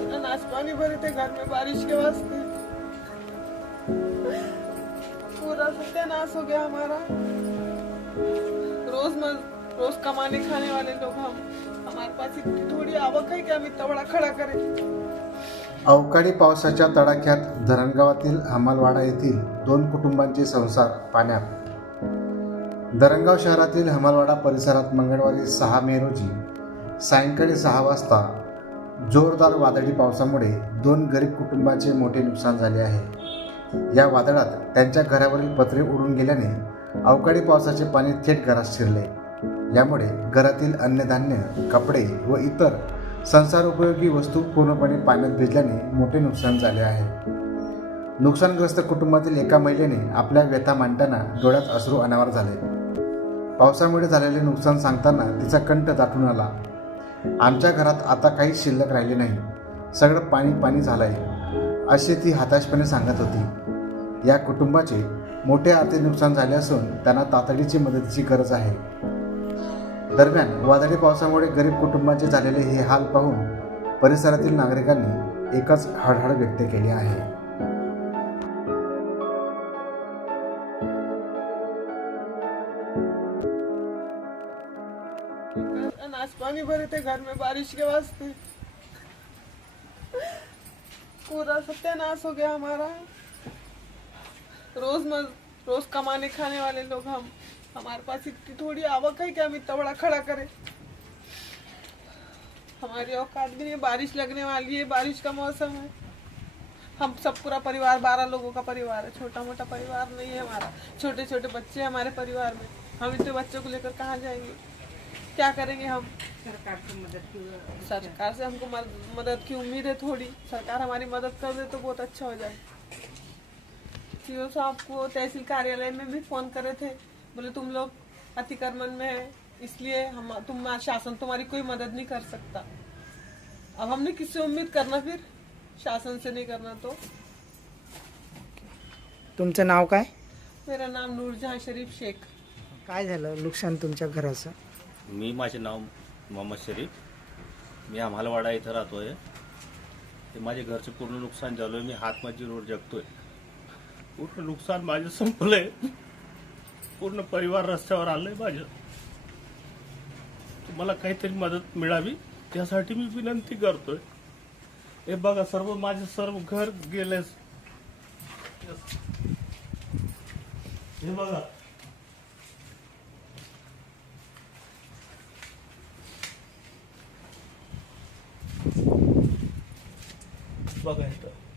अनाज पानी भरे थे घर में बारिश के वास्ते. पूरा सत्यानाश हो गया हमारा. रोज मज रोज कमाने खाने वाले लोग हम हमारे पास इतनी थोड़ी आवक है कि हम इतना बड़ा खड़ा करें. अवकाळी पावसाच्या तडाख्यात धरणगावातील हमालवाडा येथील दोन कुटुंबांचे संसार पाण्यात. धरणगाव शहरातील हमालवाडा परिसरात मंगळवारी सहा मे रोजी सायंकाळी सहा वाजता जोरदार वादळी पावसामुळे दोन गरीब कुटुंबाचे मोठे नुकसान झाले आहे. या वादळात त्यांच्या घरावरील पत्रे उडून गेल्याने अवकाळी पावसाचे पाणी थेट घरात शिरले. यामुळे घरातील अन्नधान्य कपडे व इतर संसारोपयोगी वस्तू पूर्णपणे पाण्यात भिजल्याने मोठे नुकसान झाले आहे. नुकसानग्रस्त कुटुंबातील एका महिलेने आपल्या व्यथा मांडताना डोळ्यात अश्रू अनावर झाले. पावसामुळे झालेले नुकसान सांगताना तिचा कंठ दाटून आला. आमच्या घरात आता काहीच शिल्लक राहिले नाही. सगळं पाणी पाणी झालं आहे असे ती हताशपणे सांगत होती. या कुटुंबाचे मोठे आर्थिक नुकसान झाले असून त्यांना तातडीची मदतीची गरज आहे. दरम्यान वादळी पावसामुळे गरीब कुटुंबांचे झालेले हे हाल पाहून परिसरातील नागरिकांनी एकच हळहळ व्यक्त केली आहे. अनाज पानी भरे थे घर में बारिश के वास्ते। पूरा सत्यानाश हो गया हमारा। रोज मज रोज कमाने खाने वाले लोग हम, हमारे पास इतनी थोड़ी आवक है कि हम इतना बड़ा खड़ा करें। हमारी औकात भी नहीं बारिश लगने वाली है, बारिश का मौसम है। हम सब पूरा परिवार, बारह लोगों का परिवार है छोटा मोटा परिवार नहीं है हमारा। छोटे छोटे बच्चे हमारे परिवार में। हम इतने बच्चों को लेकर कहाँ जाएँगे? क्या करेंगे हम? सरकार से हमको मदद की उम्मीद है थोड़ी। सरकार हमारी मदद कर दे तो बहुत अच्छा हो जाए। सीओ साहब को तहसील कार्यालय में भी फ़ोन करे थे। बोले तुम लोग अतिक्रमण में है इसलिए हम तुम शासन तुम्हारी कोई मदद नहीं कर सकता। अब हमने किससे उम्मीद करना फिर? शासन से नहीं करना तो। तुमचं नाव काय? मेरा नाम नूरजहां शरीफ शेख। काय झालं नुकसान तुमच्या घराचं? मी माझे नाव मोहम्मद शरीफ. मी आम्हालवाडा इथं राहतो आहे ते माझे घरचं पूर्ण नुकसान झालं आहे मी हातमाजी रोड जगतोय. पूर्ण नुकसान माझं संपलंय. पूर्ण परिवार रस्त्यावर आलंय माझं. तुम्हाला काहीतरी मदत मिळावी त्यासाठी मी विनंती करतोय. हे बघा सर्व माझे सर्व घर गेले हे बघा बघा इथं